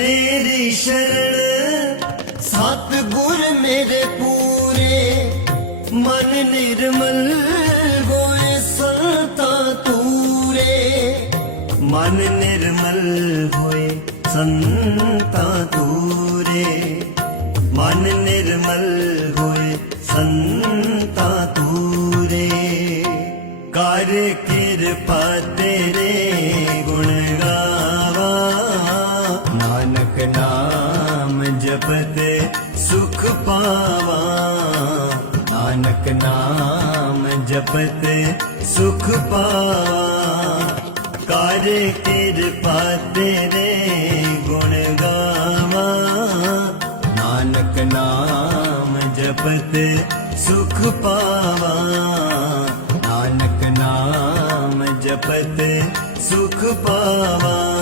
ਤੇਰੀ ਸ਼ਰਣ ਸਤ ਗੁਰ ਮੇਰੇ ਪੂਰੇ। ਮਨ ਨਿਰਮਲ ਹੋਏ ਸੰਤਾ ਤੂਰੇ। ਮਨ ਨਿਰਮਲ ਹੋਏ ਸੰਤਾ ਤੂਰੇ। ਮਨ ਨਿਰਮਲ ਹੋਏ ਸੰਤਾ ਤੂਰੇ। ਕਰ ਕਿਰਪਾ ਤੇਰੇ ਜਪਤੇ ਸੁਖ ਪਾਵਾ। ਨਾਨਕ ਨਾਮ ਜਪਤੇ ਸੁਖ ਪਾਵਾ। ਕਰ ਕਿਰਪਾ ਤੇਰੇ ਗੁਣ ਗਾਵਾ। ਨਾਨਕ ਨਾਮ ਜਪਤੇ ਸੁਖ ਪਾਵਾ। ਨਾਨਕ ਨਾਮ ਜਪਤੇ ਸੁਖ ਪਾਵਾ।